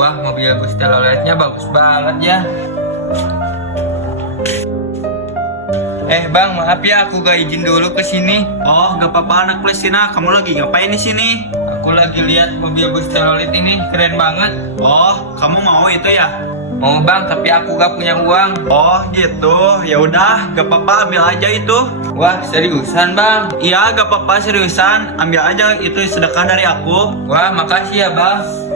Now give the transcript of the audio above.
Wah, mobil bus teloletnya bagus banget ya. Bang, maaf ya aku gak izin dulu ke sini. Oh, gak apa-apa anak Palestina. Kamu lagi ngapain di sini? Aku lagi lihat mobil bus telolet ini, keren banget. Oh, kamu mau itu ya? Mau bang, tapi aku gak punya uang. Oh, gitu. Ya udah, gak apa-apa, ambil aja itu. Wah, seriusan bang? Iya, gak apa-apa seriusan. Ambil aja itu sedekah dari aku. Wah, makasih ya bang.